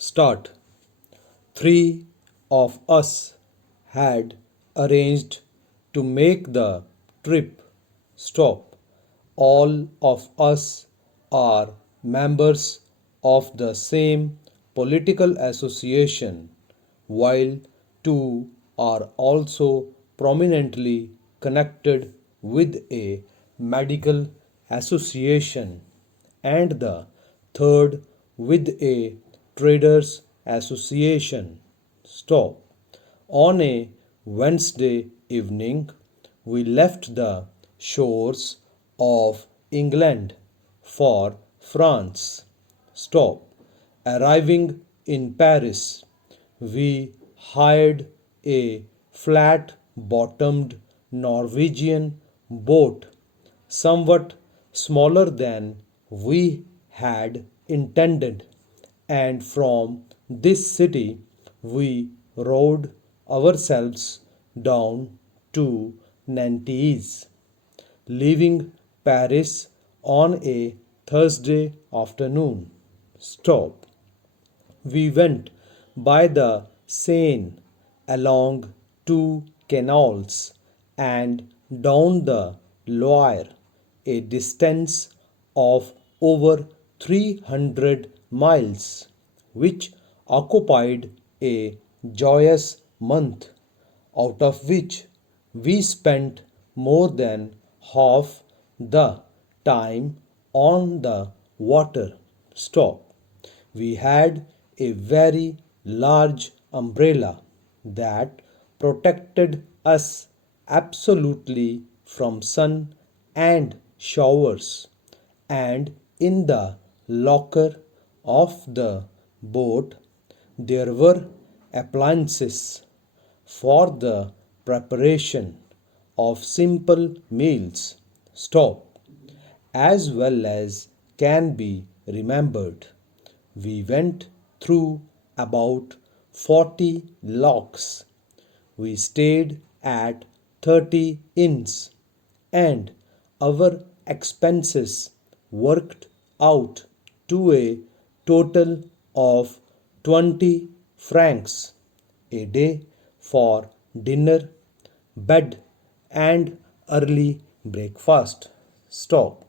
Start. Three of us had arranged to make the trip. Stop. All of us are members of the same political association, while two are also prominently connected with a medical association, and the third with a traders association. Stop. On a Wednesday evening, we left the shores of England for France. Stop. Arriving in Paris, we hired a flat bottomed Norwegian boat, somewhat smaller than we had intended, and from this city we rowed ourselves down to Nantes, leaving Paris on a Thursday afternoon. Stop. We went by the Seine along two canals and down the Loire, a distance of over 300 miles, which occupied a joyous month, out of which we spent more than half the time on the water. Stop. We had a very large umbrella that protected us absolutely from sun and showers, and in the locker of the boat there were appliances for the preparation of simple meals. Stop. As well as can be remembered, we went through about 40 locks. We stayed at 30 inns, and our expenses worked out to a total of 20 francs a day for dinner, bed, and early breakfast. Stop.